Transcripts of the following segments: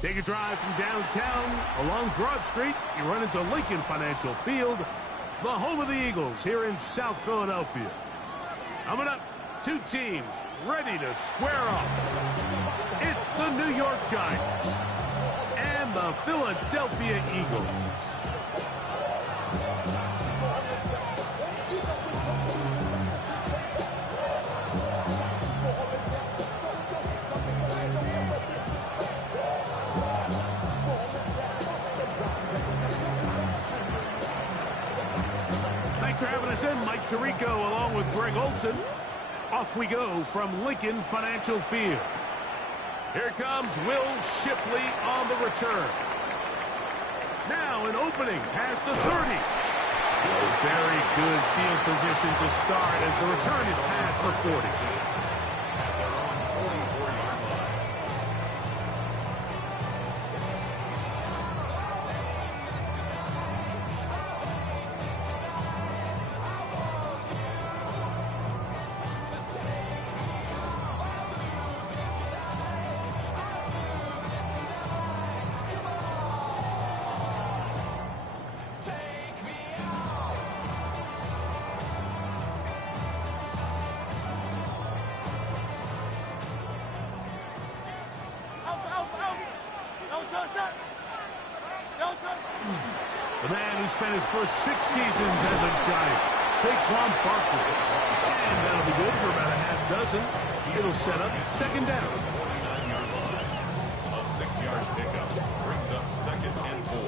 Take a drive from downtown along Broad Street. You run into Lincoln Financial Field, the home of the Eagles here in South Philadelphia. Coming up, two teams ready to square off. It's the New York Giants and the Philadelphia Eagles. Thanks for having us in, Mike Tirico, along with Greg Olson. Off we go from Lincoln Financial Field. Here comes Will Shipley on the return. Now an opening past the 30. A very good field position to start as the return is past the 40. The man who spent his first 6 seasons as a Giant, Saquon Barkley. And that'll be good for about a half dozen. It'll set up second down. A 6-yard pickup brings up 2nd and 4.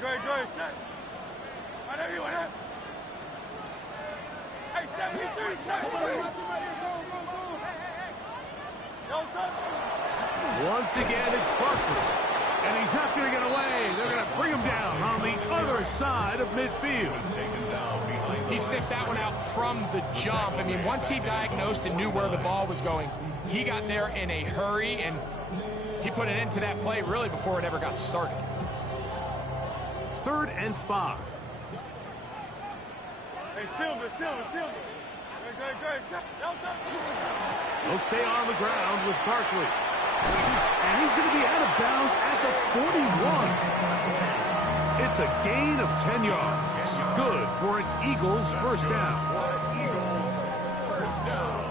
Good. Set. Whatever you want. Hey, 73, 73. Once again, it's Barkley. And he's not going to get away. They're going to bring him down on the other side of midfield. He sniffed that one out from the jump. I mean, once he diagnosed and knew where the ball was going, he got there in a hurry, and he put an end to that play really before it ever got started. 3rd and 5. Hey, Silver. Good. He'll stay on the ground with Barkley. And he's going to be out of bounds at the 41. It's a gain of 10 yards. Good for an Eagles first down. First down.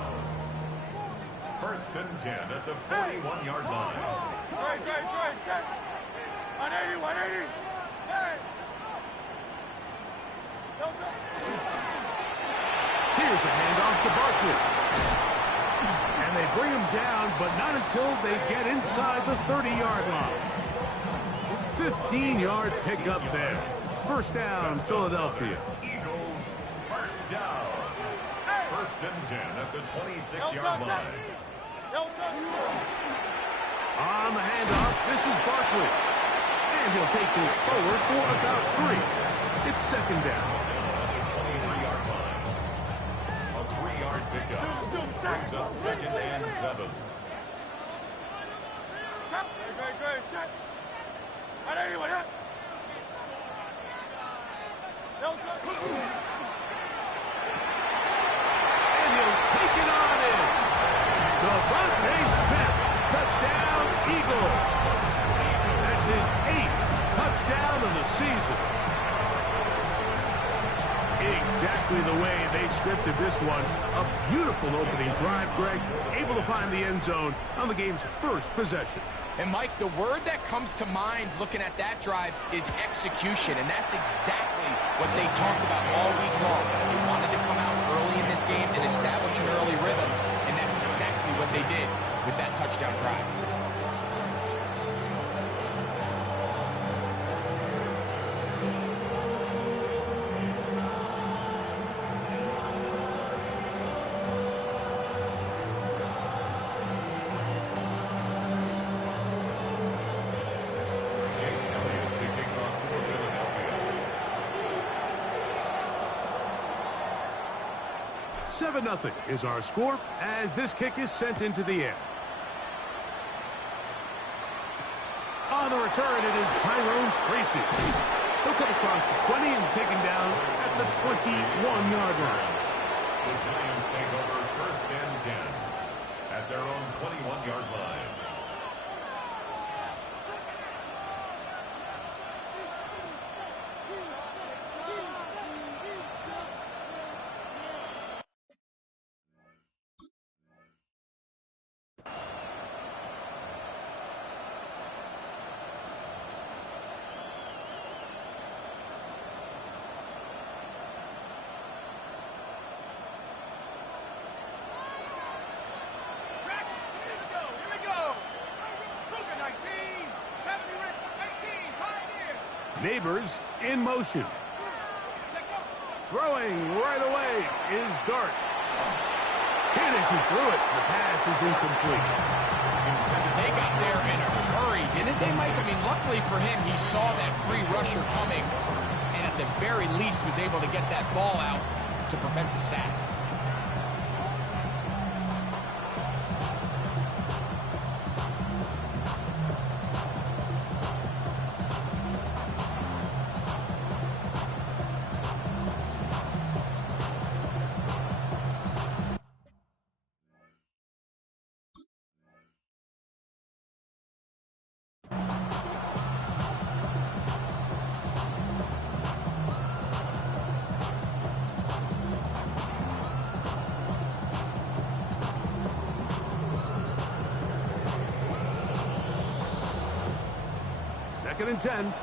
1st and 10 at the 41-yard line. Good. Set. 180. Hey. Here's a handoff to Barkley. And they bring him down, but not until they get inside the 30-yard line. 15-yard pickup there. First down, Philadelphia. Eagles, first down. 1st and 10 at the 26-yard line. On the handoff, this is Barkley. And he'll take this forward for about 3. It's second down. Pickup brings up 2nd and 7. Good. Set. 180. And he'll take it on in. Devontae Smith, touchdown, Eagles. That's his 8th touchdown of the season. Exactly the way they scripted this one. A beautiful opening drive, Greg. Able to find the end zone on the game's first possession. And, Mike, the word that comes to mind looking at that drive is execution, and that's exactly what they talked about all week long. They wanted to come out early in this game and establish an early rhythm, and that's exactly what they did with that touchdown drive. Seven 7-0 is our score as this kick is sent into the air. On the return, it is Tyrone Tracy. He'll come across the 20 and taken down at the 21-yard line. The Giants take over 1st and 10 at their own 21-yard line. Neighbors in motion. Throwing right away is Dart. Hit as he threw it. The pass is incomplete. They got there in a hurry, didn't they, Mike? I mean, luckily for him, he saw that free rusher coming, and at the very least was able to get that ball out to prevent the sack. Second and 10.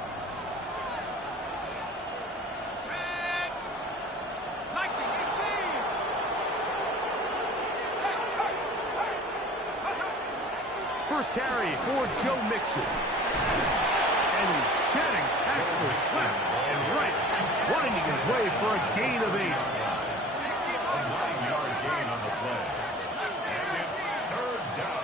First carry for Joe Mixon. And he's shedding tackles left and right, winding his way for a gain of 8. A 9-yard gain on the play. And it's 3rd down.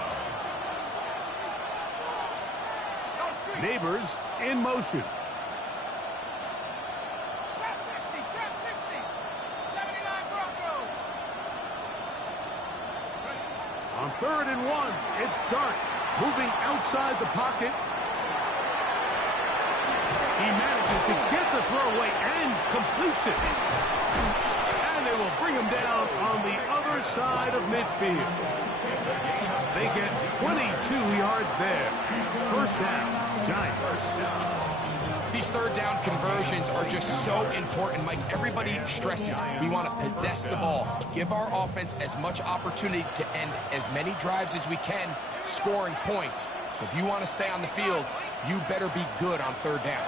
Neighbors in motion. Trap 60, 79 Broncos. On 3rd and 1, it's Dart moving outside the pocket. He manages to get the throwaway and completes it. And they will bring him down on the other side of midfield. They get 22 yards there. First down, Giants. These 3rd down conversions are just so important, Mike. Everybody stresses we want to possess the ball, give our offense as much opportunity to end as many drives as we can, scoring points. So if you want to stay on the field, you better be good on 3rd down.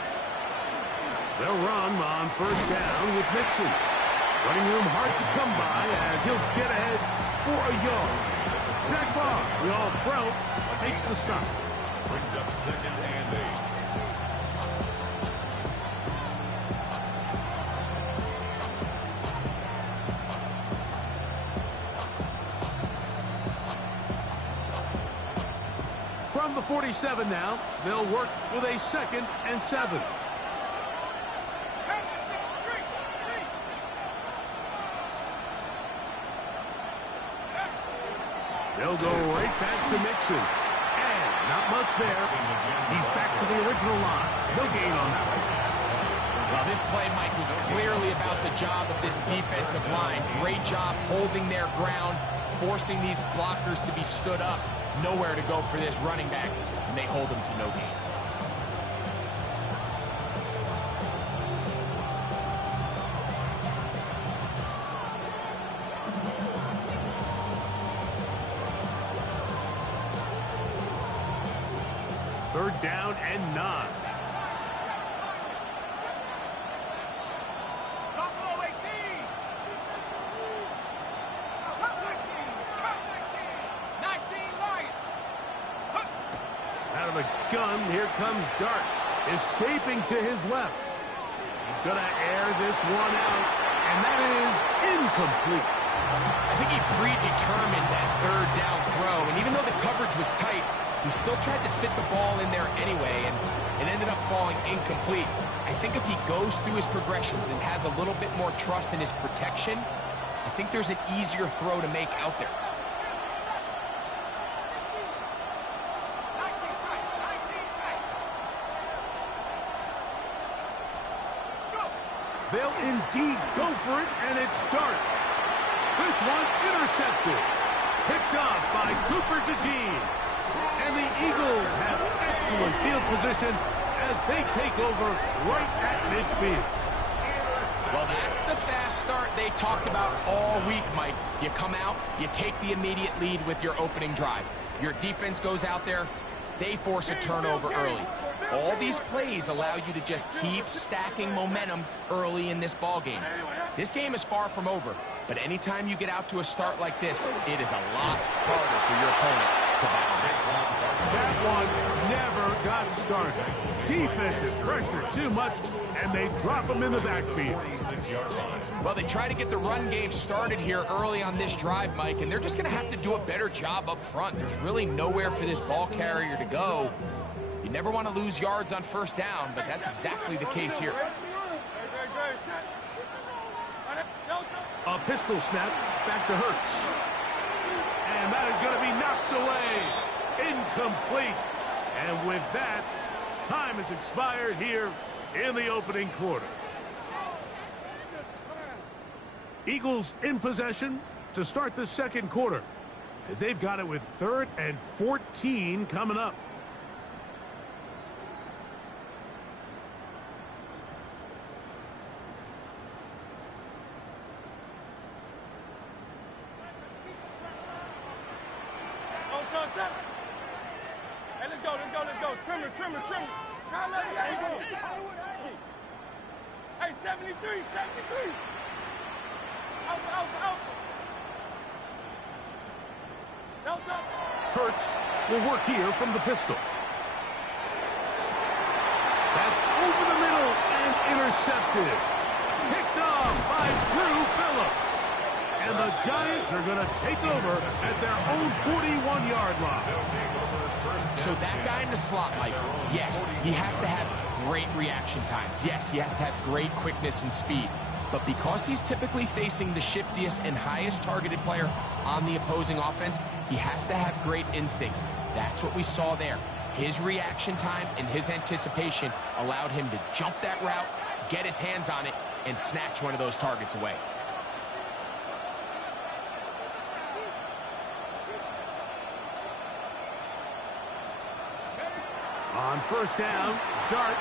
They'll run on 1st down with Mixon. Running room hard to come by as he'll get ahead for a yard. Zach Barr, the All-Pro, makes the stop. Brings up 2nd and 8. From the 47 now, they'll work with a 2nd and 7. They'll go right back to Mixon. And not much there. He's back to the original line. No gain on that one. Well, this play, Mike, was clearly about the job of this defensive line. Great job holding their ground, forcing these blockers to be stood up. Nowhere to go for this running back, and they hold him to no gain. Third down and 9. Out of the gun, here comes Dart, escaping to his left. He's going to air this one out, and that is incomplete. I think he predetermined that 3rd down throw, and even though the coverage was tight, he still tried to fit the ball in there anyway, and it ended up falling incomplete. I think if he goes through his progressions and has a little bit more trust in his protection, I think there's an easier throw to make out there. They'll indeed go for it, and it's Dart. This one intercepted. Picked off by Cooper DeJean. And the Eagles have excellent field position as they take over right at midfield. Well, that's the fast start they talked about all week, Mike. You come out, you take the immediate lead with your opening drive. Your defense goes out there, they force a turnover early. All these plays allow you to just keep stacking momentum early in this ball game. This game is far from over, but anytime you get out to a start like this, it is a lot harder for your opponent to battle. That one never got started. Defense is pressured too much, and they drop them in the backfield. Well, they try to get the run game started here early on this drive, Mike, and they're just going to have to do a better job up front. There's really nowhere for this ball carrier to go. You never want to lose yards on first down, but that's exactly the case here. A pistol snap back to Hurts. And that is going to be knocked away. Incomplete. And with that, time has expired here in the opening quarter. Eagles in possession to start the second quarter, as they've got it with 3rd and 14 coming up. Hey, let's go. Trimmer. Hey, 73. Out. Hurts will work here from the pistol. That's over the middle and intercepted. Picked off by Drew Phillips. And the Giants are going to take over at their own 41-yard line. So that guy in the slot, Mike, yes, he has to have great reaction times. Yes, he has to have great quickness and speed. But because he's typically facing the shiftiest and highest targeted player on the opposing offense, he has to have great instincts. That's what we saw there. His reaction time and his anticipation allowed him to jump that route, get his hands on it, and snatch one of those targets away. On first down, Dart.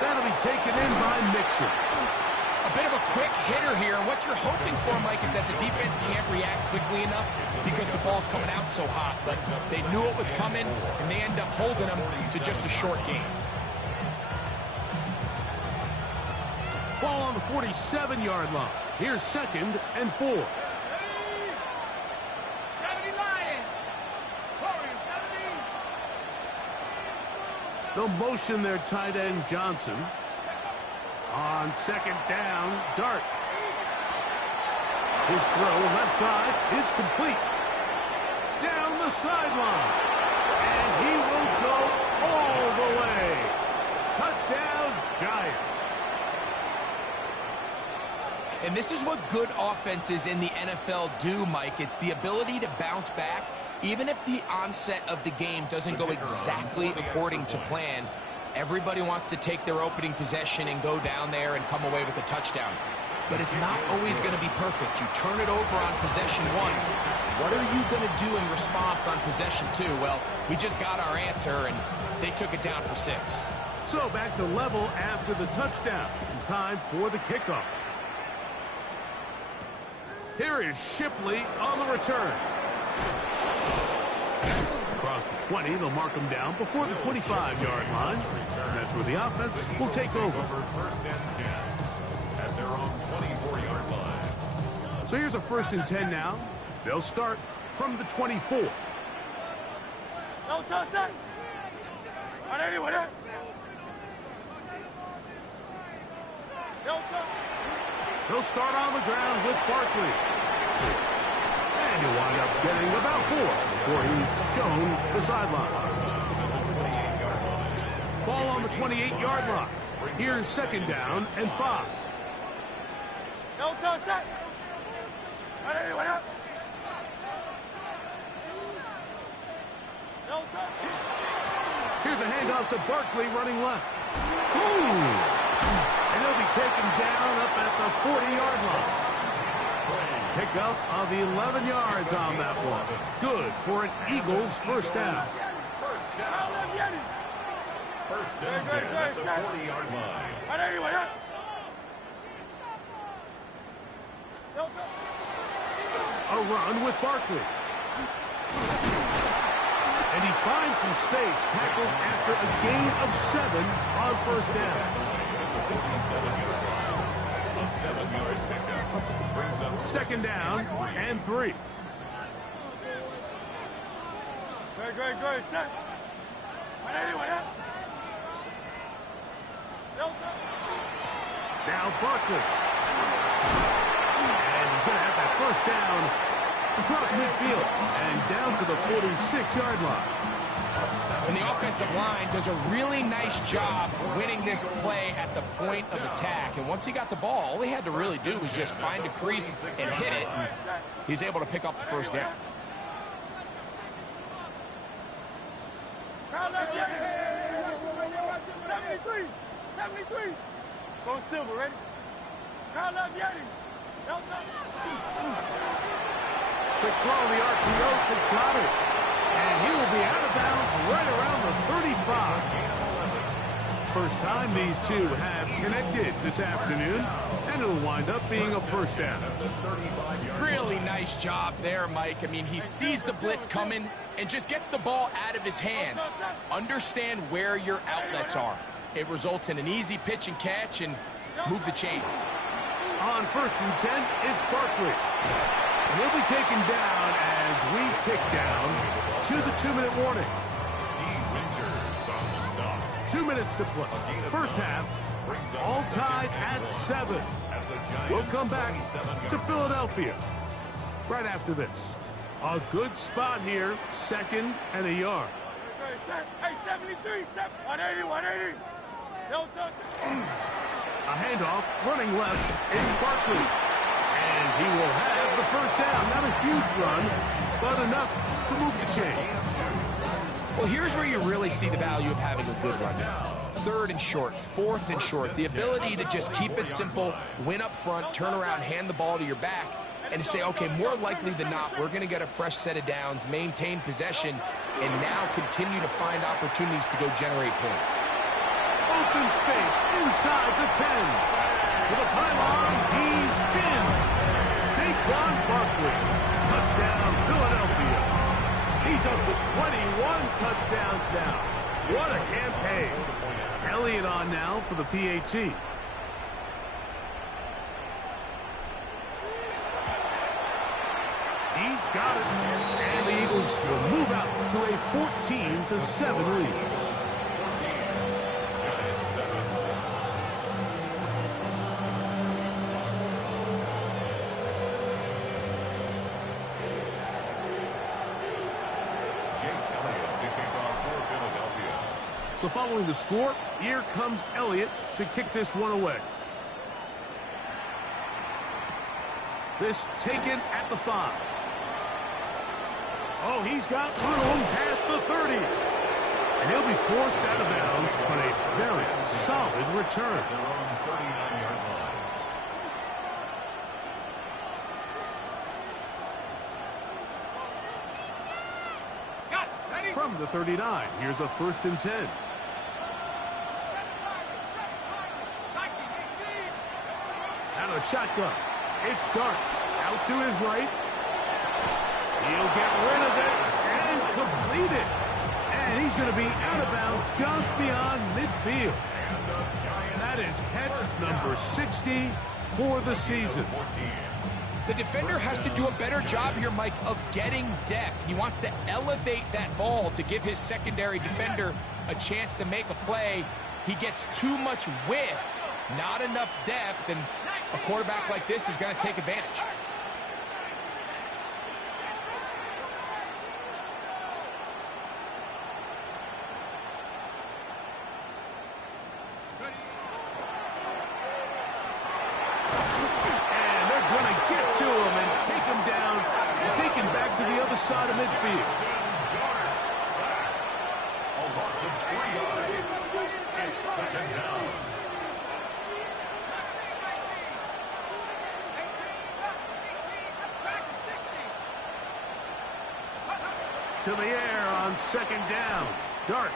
That'll be taken in by Mixon. A bit of a quick hitter here. What you're hoping for, Mike, is that the defense can't react quickly enough because the ball's coming out so hot. But they knew it was coming, and they end up holding them to just a short gain. Ball on the 47-yard line. Here's 2nd and 4. They'll motion their tight end, Johnson. On 2nd down, Dart. His throw left side is complete. Down the sideline. And he will go all the way. Touchdown, Giants. And this is what good offenses in the NFL do, Mike. It's the ability to bounce back. Even if the onset of the game doesn't go exactly according to plan, everybody wants to take their opening possession and go down there and come away with a touchdown. But it's not always going to be perfect. You turn it over on possession 1. What are you going to do in response on possession 2? Well, we just got our answer, and they took it down for 6. So back to level after the touchdown. And time for the kickoff. Here is Shipley on the return. Across the 20, they'll mark him down before the 25-yard line. And that's where the offense will take over. 1st and 10 at their own 24-yard line. So here's a 1st and 10 now. They'll start from the 24. No touchdown. They'll start on the ground with Barkley. And he'll wind up getting about 4 before he's shown the sideline. Ball on the 28-yard line. Here's 2nd down and 5. No touchdown. Here's a handoff to Barkley running left. Ooh. And he'll be taken down up at the 40-yard line. Pickup of 11 yards on that one. Good for an Eagles first down. First down. First and 10 at the 40-yard line. A run with Barkley. And he finds some space, tackled after a gain of 7 on first down. A 7-yard pickup brings up second down and 3. Good, set. Now Barkley. And he's going to have that first down across midfield and down to the 46-yard line. And the offensive line does a really nice job winning this play at the point of attack. And once he got the ball, all he had to really do was just find a crease and hit it. And he's able to pick up the first down. Go Silver, ready? Quick throw, the RPO to Goddard. And he will be out of bounds right around the 35. First time these two have connected this afternoon, and it'll wind up being a first down. Really nice job there, Mike. I mean, he sees the blitz coming and just gets the ball out of his hands. Understand where your outlets are. It results in an easy pitch and catch and move the chains. On first and 10, it's Barkley. He'll be taken down as we tick down to the 2-minute warning. Winters on the stop. 2 minutes to play. First half, all tied at 7. We'll come back to Philadelphia right after this. A good spot here, 2nd and a yard. Hey, 73, 180. A handoff, running left, it's Barkley. And he will have the first down. Not a huge run, but enough to move the chains. Well, here's where you really see the value of having a good run. 3rd and short, 4th and short. The ability to just keep it simple, win up front, turn around, hand the ball to your back, and to say, okay, more likely than not, we're going to get a fresh set of downs, maintain possession, and now continue to find opportunities to go generate points. Open space inside the 10. To the pylon, he's in. Saquon Barkley. Touchdown, Philadelphia. He's up to 21 touchdowns now. What a campaign. Elliott on now for the PAT. He's got it. And the Eagles will move out to a 14-7 lead. So following the score, here comes Elliott to kick this one away. This taken at the 5. Oh, he's got room past the 30. And he'll be forced out of bounds, but a very solid return. From the 39, here's a 1st and 10. Out of shotgun. It's Dart. Out to his right. He'll get rid of it and complete it. And he's going to be out of bounds just beyond midfield. That is catch number 60 for the season. The defender has to do a better job here, Mike, of getting depth. He wants to elevate that ball to give his secondary defender a chance to make a play. He gets too much width, not enough depth, and a quarterback like this is going to take advantage. Side of midfield. A loss of 3 yards. It's 2nd down. to the air on second down. Dart.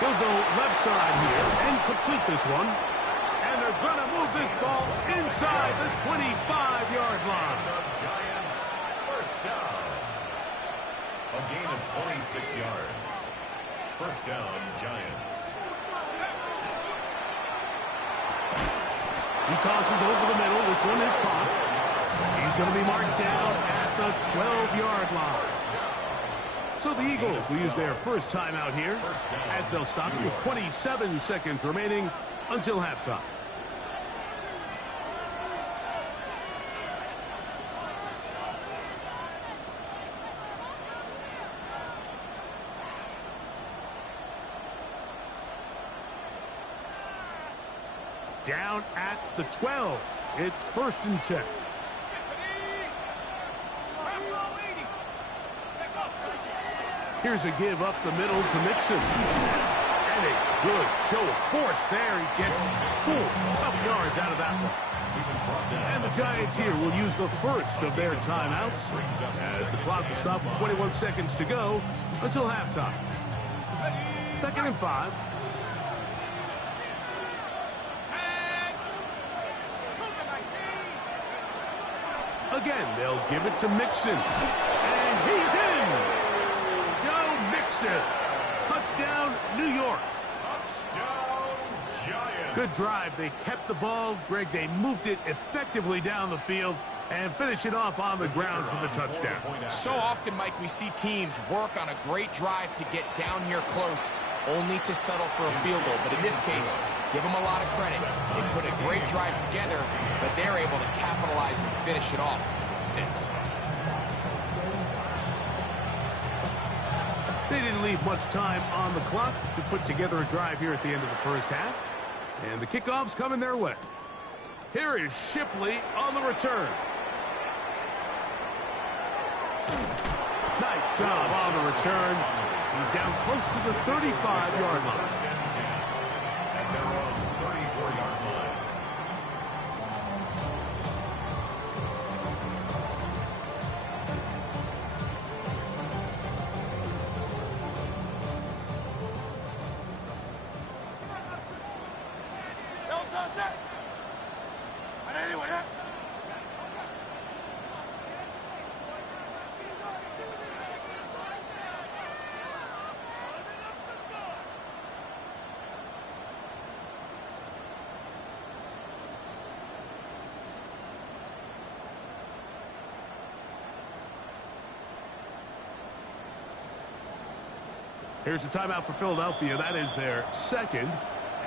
He'll go left side here and complete this one. And they're going to move this ball inside the 25-yard line. Giants, first down. A gain of 26 yards. First down, Giants. He tosses over the middle. This one is caught. He's going to be marked down at the 12-yard line. So the Eagles will use their first timeout here as they'll stop it with 27 seconds remaining until halftime. Down at the 12. It's first and 10. Here's a give up the middle to Mixon. And a good show of force there. He gets 4 tough yards out of that one. And the Giants here will use the first of their timeouts as the clock will stop with 21 seconds to go until halftime. Second and 5. Again, they'll give it to Mixon. And he's in! Mixon. Touchdown, New York. Touchdown, Giants. Good drive. They kept the ball. Greg, they moved it effectively down the field and finish it off on the ground for the touchdown. So often, Mike, we see teams work on a great drive to get down here close, only to settle for a field goal. But in this case, give them a lot of credit. They put a great drive together, but they're able to capitalize and finish it off with 6. They didn't leave much time on the clock to put together a drive here at the end of the first half. And the kickoff's coming their way. Here is Shipley on the return. Nice job on the return. He's down close to the 35-yard line. At their own 34-yard line. Here's a timeout for Philadelphia. That is their second,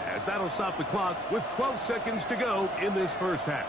as that'll stop the clock with 12 seconds to go in this first half.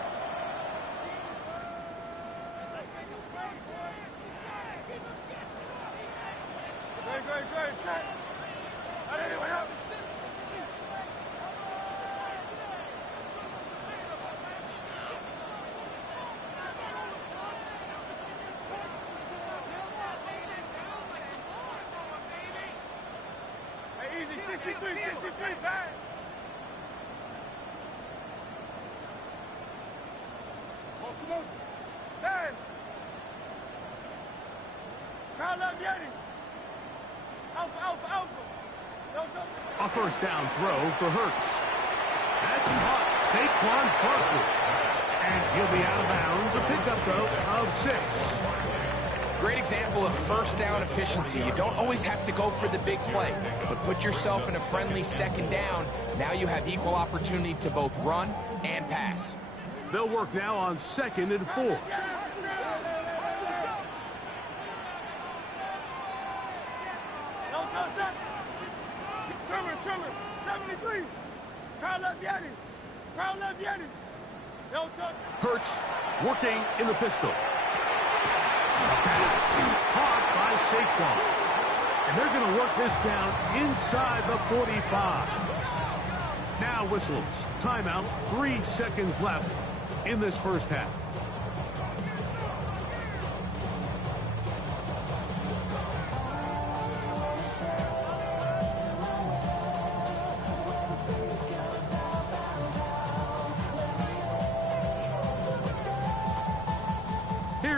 A first down throw for Hurts. That's caught. Saquon Barkley. And he'll be out of bounds. A pickup, though, of 6. Great example of first down efficiency. You don't always have to go for the big play, but put yourself in a friendly second down. Now you have equal opportunity to both run and pass. They'll work now on 2nd and 4. Trimmer, 73. Crowd left Yeti. Crowd left Yeti. No touch. Hurts working in the pistol. Caught by Saquon. And they're going to work this down inside the 45. Now whistles. Timeout. 3 seconds left in this first half.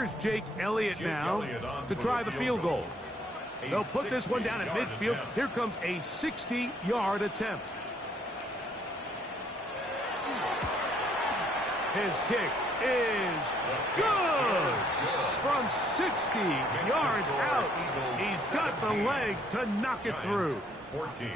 Here's Jake Elliott now to try the field goal. They'll put this one down at midfield. Here comes a 60-yard attempt. His kick is good. From 60 yards out, he's got the leg to knock it through. 14.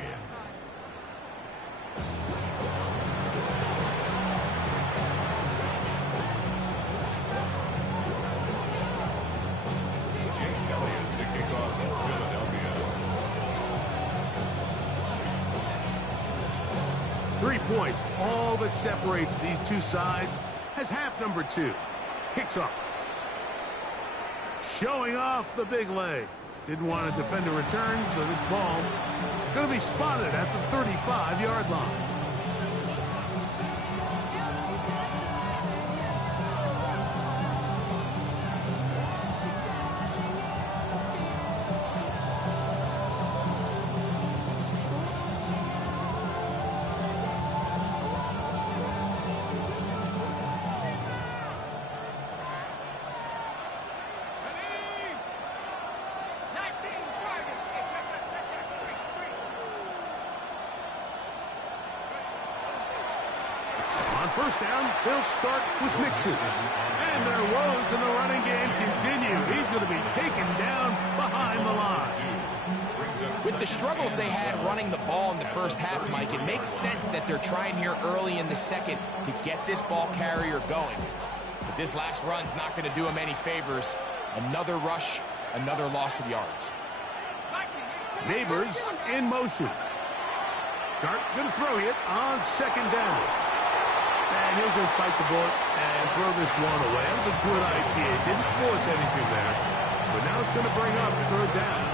Jake Elliott to kick off in Philadelphia. 3 points, all that separates these two sides, has half number 2. Kicks off. Showing off the big leg. Didn't want to defend a return, so this ball going to be spotted at the 35-yard line. First down, they'll start with Mixon. And their woes in the running game continue. He's going to be taken down behind the line. With the struggles they had running the ball in the first half, Mike, it makes sense that they're trying here early in the second to get this ball carrier going. But this last run's not going to do him any favors. Another rush, another loss of yards. Neighbors in motion. Dart going to throw it on second down. And he'll just bite the bullet and throw this one away. That was a good idea. Didn't force anything there. But now it's going to bring up third down.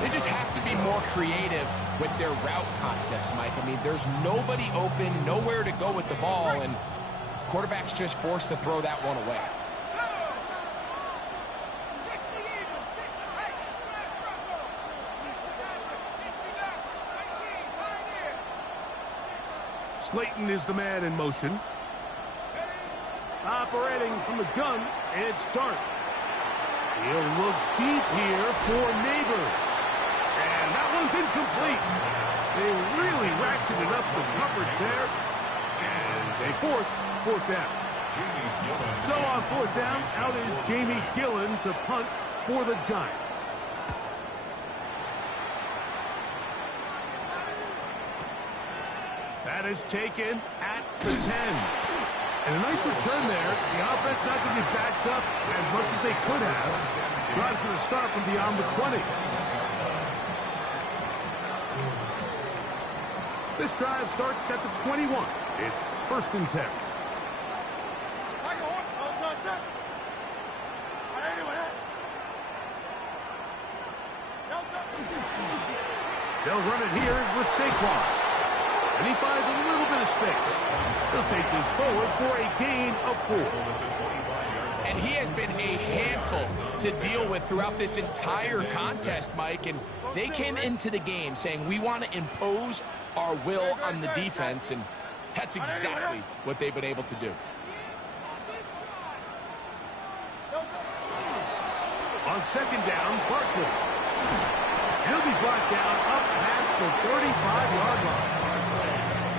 They just have to be more creative with their route concepts, Mike. I mean, there's nobody open, nowhere to go with the ball, and quarterback's just forced to throw that one away. Slayton is the man in motion. Operating from the gun, it's Dart. He'll look deep here for Neighbors. And that one's incomplete. They really ratcheted up the coverage there. And they force fourth down. So on fourth down, out is Jamie Gillen to punt for the Giants. That is taken at the 10. And a nice return there. The offense not going to get backed up as much as they could have. Drive's going to start from beyond the 20. This drive starts at the 21. It's first and 10. They'll run it here with Saquon. And he finds a little bit of space. He'll take this forward for a gain of 4. And he has been a handful to deal with throughout this entire contest, Mike. And they came into the game saying, we want to impose our will on the defense. And that's exactly what they've been able to do. On second down, Barkley. He'll be brought down up past the 35-yard line.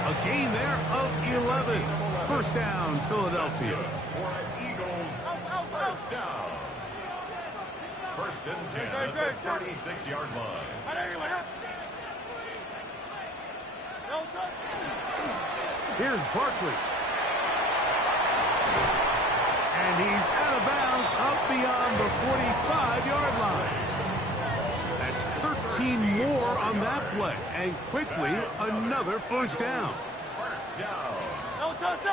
A gain there of 11. First down, Philadelphia. Eagles, first down. First and 10 at the 36-yard line. Here's Barkley. And he's out of bounds up beyond the 45-yard line. That's 13 more on that play. And quickly, another first down. First down.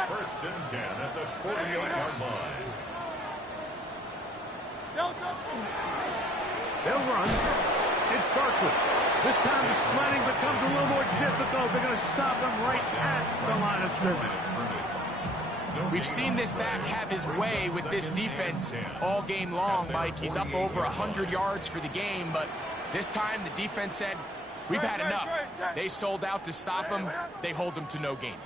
First and 10 at the 48-yard line. They'll run. It's Barkley. This time the sledding becomes a little more difficult. They're going to stop him right at the line of scrimmage. We've seen this back have his way with this defense all game long, Mike. He's up over 100 yards for the game, but this time the defense said, we've had enough. They sold out to stop him. They hold him to no gain.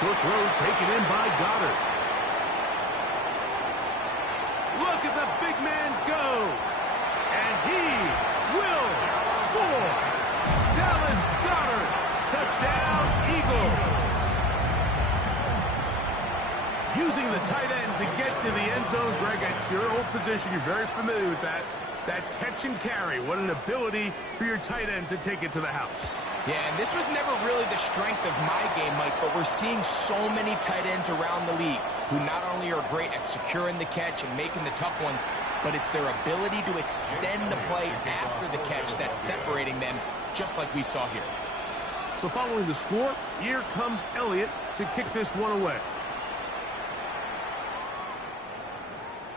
short throw taken in by Goddard. Look at the big man go. And he will score. Dallas Goddard. Touchdown, Eagles. Using the tight end to get to the end zone, Greg, it's your old position. You're very familiar with that. That catch and carry. What an ability for your tight end to take it to the house. Yeah, and this was never really the strength of my game, Mike, but we're seeing so many tight ends around the league who not only are great at securing the catch and making the tough ones, but it's their ability to extend the play after the catch that's separating them, just like we saw here. So following the score, here comes Elliott to kick this one away.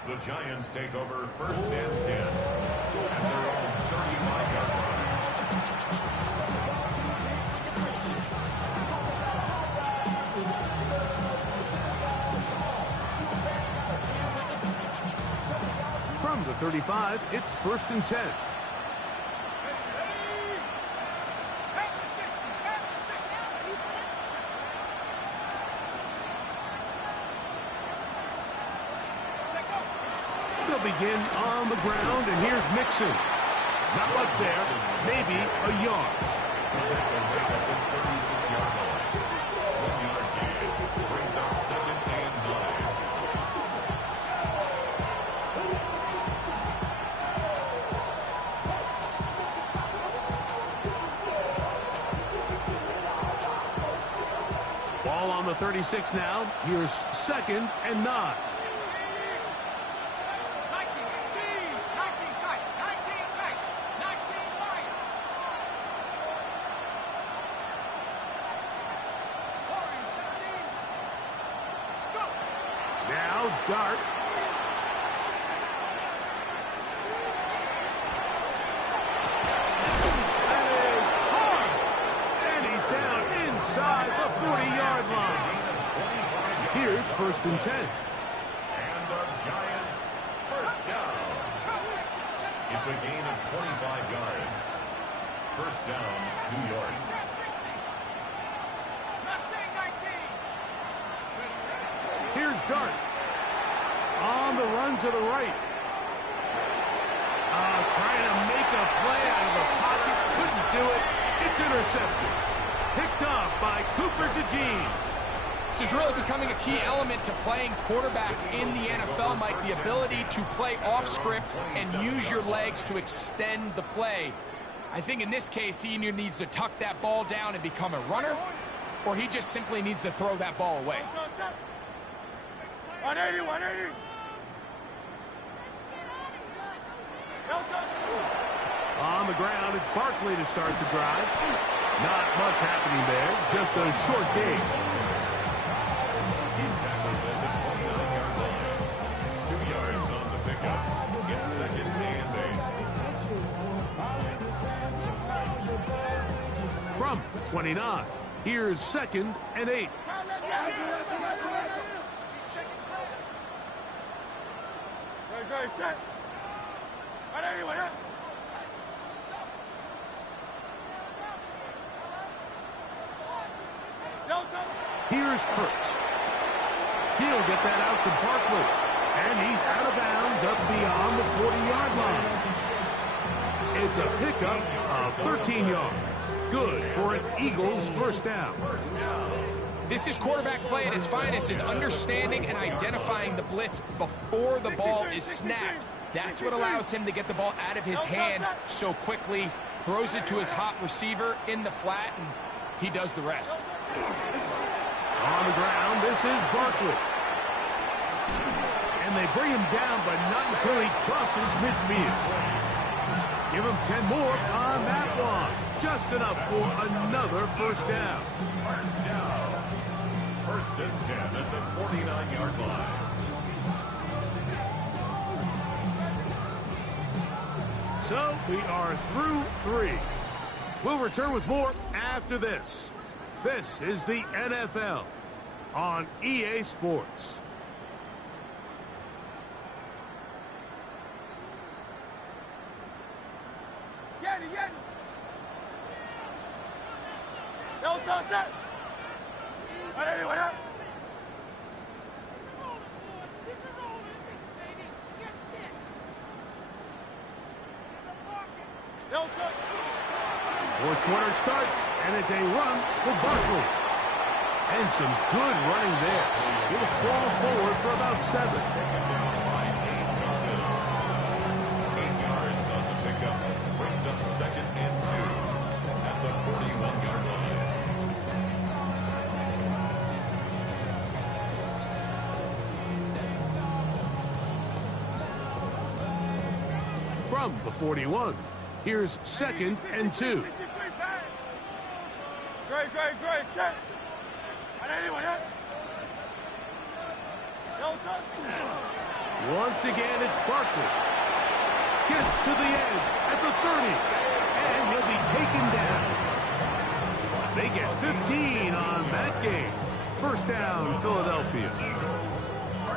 The Giants take over 1st and 10 at their own 35-yard line. From the 35, it's 1st and 10. They'll begin on the ground, and here's Mixon. Not much there, maybe a yard. Brings up 2nd and 9. Ball on the 36 now. Here's 2nd and 9. Now Dart. That is hard. And he's down inside the 40-yard line. Here's 1st and 10. And the Giants, 1st down. It's a gain of 25 yards. 1st down, New York. Here's Dart. On the run to the right. Trying to make a play out of the pocket. Couldn't do it. It's intercepted. Picked off by Cooper DeJean. This is really becoming a key element to playing quarterback in the NFL, Mike. The ability to play off script and use your legs to extend the play. I think in this case, he either needs to tuck that ball down and become a runner, or he just simply needs to throw that ball away. 180, 180. On the ground, it's Barkley to start the drive. Not much happening there. Just a short game. He's tackled at the 29-yard line. 2 yards on the pickup. It's 2nd and 8. From the 29, here's 2nd and 8. Very set. 180, 180. Here's Hurts. He'll get that out to Barkley. And he's out of bounds up beyond the 40-yard line. It's a pickup of 13 yards. Good for an Eagles 1st down. This is quarterback play at its finest, is understanding and identifying the blitz before the ball is snapped. That's what allows him to get the ball out of his hand so quickly, throws it to his hot receiver in the flat, and he does the rest. On the ground, this is Barkley. And they bring him down, but not until he crosses midfield. Give him 10 more on that one. Just enough for another 1st down. 1st down. 1st and 10 at the 49-yard line. So we are through 3. We'll return with more after this. This is the NFL on EA Sports. Yeti, Yeti. Yo, toss that. Fourth quarter starts, and it's a run for Barkley. And some good running there. He'll fall forward for about 7. 8 yards on the pickup. Brings up 2nd and 2 at the 41-yard line. From the 41, here's 2nd and 2. Great. Set. Once again, it's Barkley. Gets to the edge at the 30, and he'll be taken down. They get 15 on that game. First down, Philadelphia.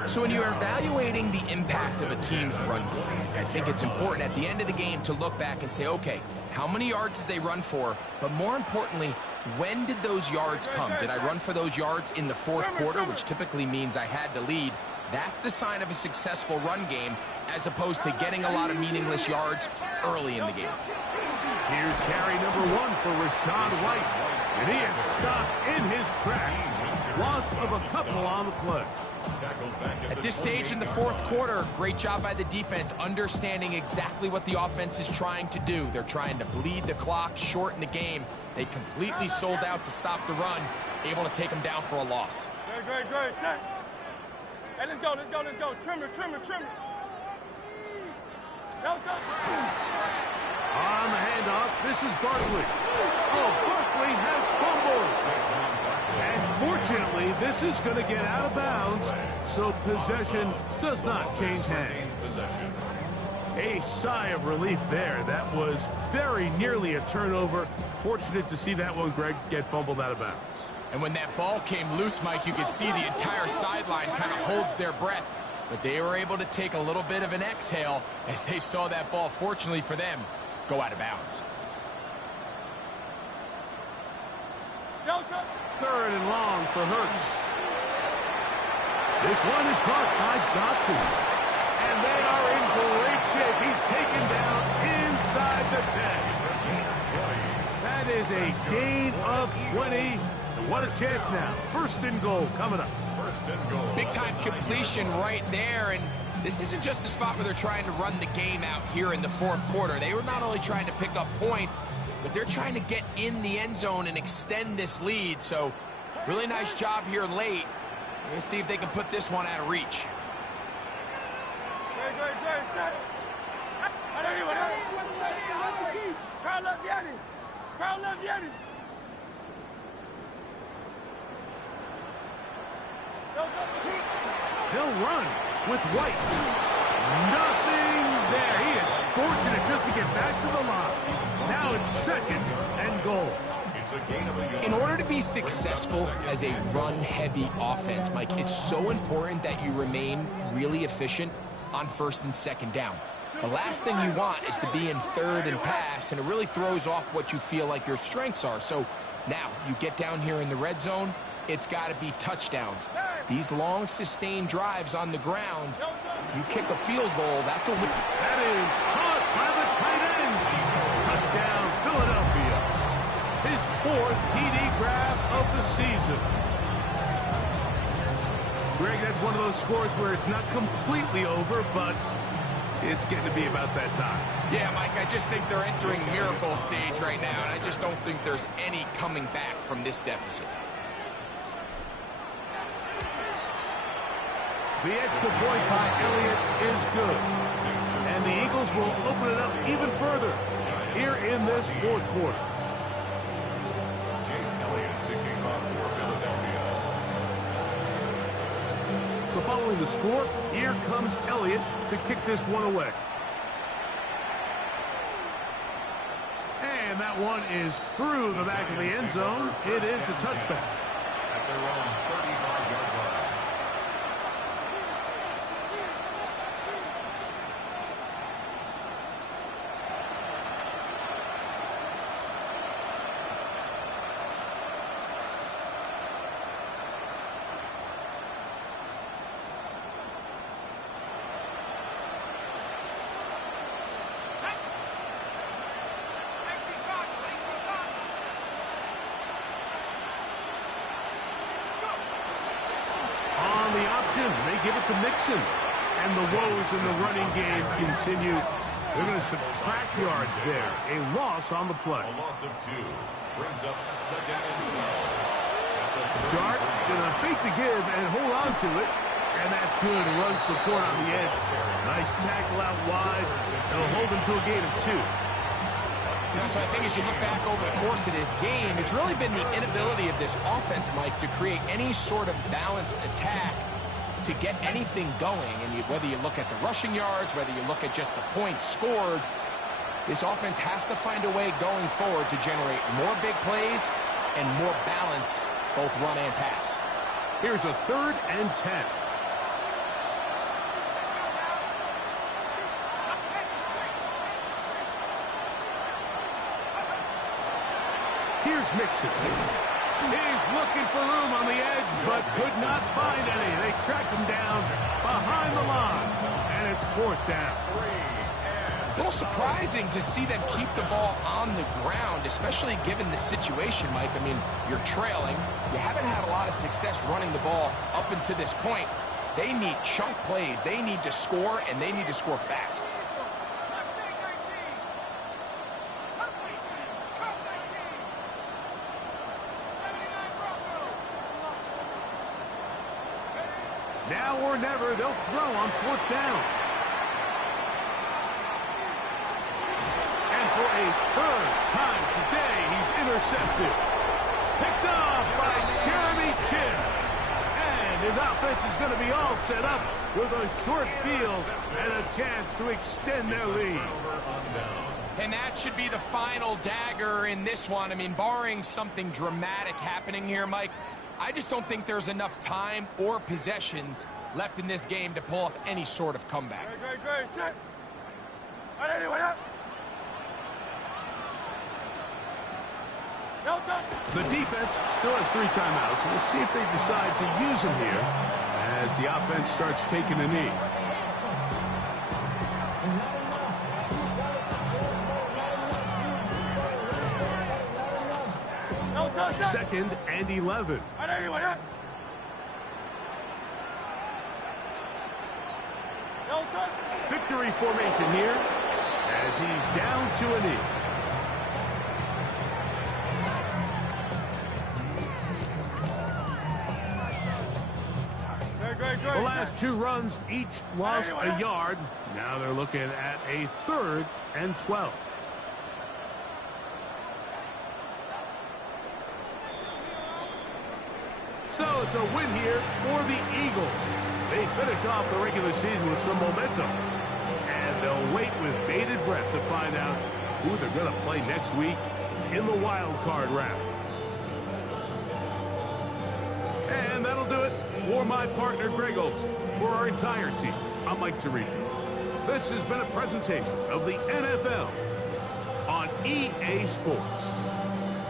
So when you're evaluating the impact of a team's run game, I think it's important at the end of the game to look back and say, okay, how many yards did they run for? But more importantly, when did those yards come? Did I run for those yards in the fourth quarter, which typically means I had to lead? That's the sign of a successful run game, as opposed to getting a lot of meaningless yards early in the game. Here's carry number 1 for Rashad White, and he is stopped in his tracks. Loss of a couple on the play. At this stage in the fourth quarter, great job by the defense, understanding exactly what the offense is trying to do. They're trying to bleed the clock, shorten the game. They completely sold out to stop the run, able to take them down for a loss. Great. Set. Hey, let's go. Trimmer. On the handoff, this is Barkley. Oh, Barkley has fumbled. And fortunately, this is going to get out of bounds, so possession does not change hands. A sigh of relief there. That was very nearly a turnover. Fortunate to see that one, Greg, get fumbled out of bounds. And when that ball came loose, Mike, you could see the entire sideline kind of holds their breath. But they were able to take a little bit of an exhale as they saw that ball, fortunately for them, go out of bounds. Third and long for Hurts. This one is caught by Dotson. And they are in great shape. He's taken down inside the 10. That is a gain of 20. And what a chance now. First and goal coming up. Big time completion right there. And this isn't just a spot where they're trying to run the game out here in the fourth quarter. They were not only trying to pick up points, but they're trying to get in the end zone and extend this lead. So really nice job here late. We're going to see if they can put this one out of reach. He'll run with White. Nothing there. He is fortunate just to get back to the line. Now it's 2nd and goal. In order to be successful as a run-heavy offense, Mike, it's so important that you remain really efficient on 1st and 2nd down. The last thing you want is to be in 3rd and pass, and it really throws off what you feel like your strengths are. So now you get down here in the red zone, it's got to be touchdowns. These long, sustained drives on the ground, you kick a field goal, that's a win. That is caught by the tight end. Touchdown, Philadelphia. His 4th TD grab of the season. Greg, that's one of those scores where it's not completely over, but it's getting to be about that time. Yeah, Mike, I just think they're entering miracle stage right now, and I just don't think there's any coming back from this deficit. The extra point by Elliott is good. And the Eagles will open it up even further here in this fourth quarter. So following the score, here comes Elliott to kick this one away. And that one is through the back of the end zone. It is a touchback. At their own 35-yard line. give it to Mixon. And the woes in the running game continue. They're going to subtract yards there. A loss on the play. A loss of 2 brings up 2nd and 12. Dart going to fake the give and hold on to it. And that's good run support on the edge. Nice tackle out wide. It'll hold him to a gain of 2. So I think as you look back over the course of this game, it's really been the inability of this offense, Mike, to create any sort of balanced attack to get anything going. And whether you look at the rushing yards, whether you look at just the points scored, this offense has to find a way going forward to generate more big plays and more balance, both run and pass. Here's a 3rd and 10. Here's Mixon. He's looking for room on the edge, but could not find any. They tracked him down behind the line, and it's 4th down. A little surprising to see them keep the ball on the ground, especially given the situation, Mike. I mean, you're trailing. You haven't had a lot of success running the ball up until this point. They need chunk plays. They need to score, and they need to score fast. Now or never, they'll throw on 4th down. And for a 3rd time today, he's intercepted. Picked off by Jeremy Chin. And his offense is going to be all set up with a short field and a chance to extend their lead. And that should be the final dagger in this one. I mean, barring something dramatic happening here, Mike, I just don't think there's enough time or possessions left in this game to pull off any sort of comeback. The defense still has 3 timeouts. We'll see if they decide to use them here as the offense starts taking a knee. Second and 11. Victory formation here as he's down to a knee. The last 2 runs each lost a yard. Now they're looking at a 3rd and 12. So it's a win here for the Eagles. They finish off the regular season with some momentum. And they'll wait with bated breath to find out who they're going to play next week in the wild card round. And that'll do it for my partner, Greg Olson. For our entire team, I'm Mike Tirico. This has been a presentation of the NFL on EA Sports.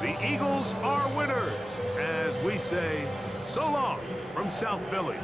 The Eagles are winners, as we say, so long from South Philly.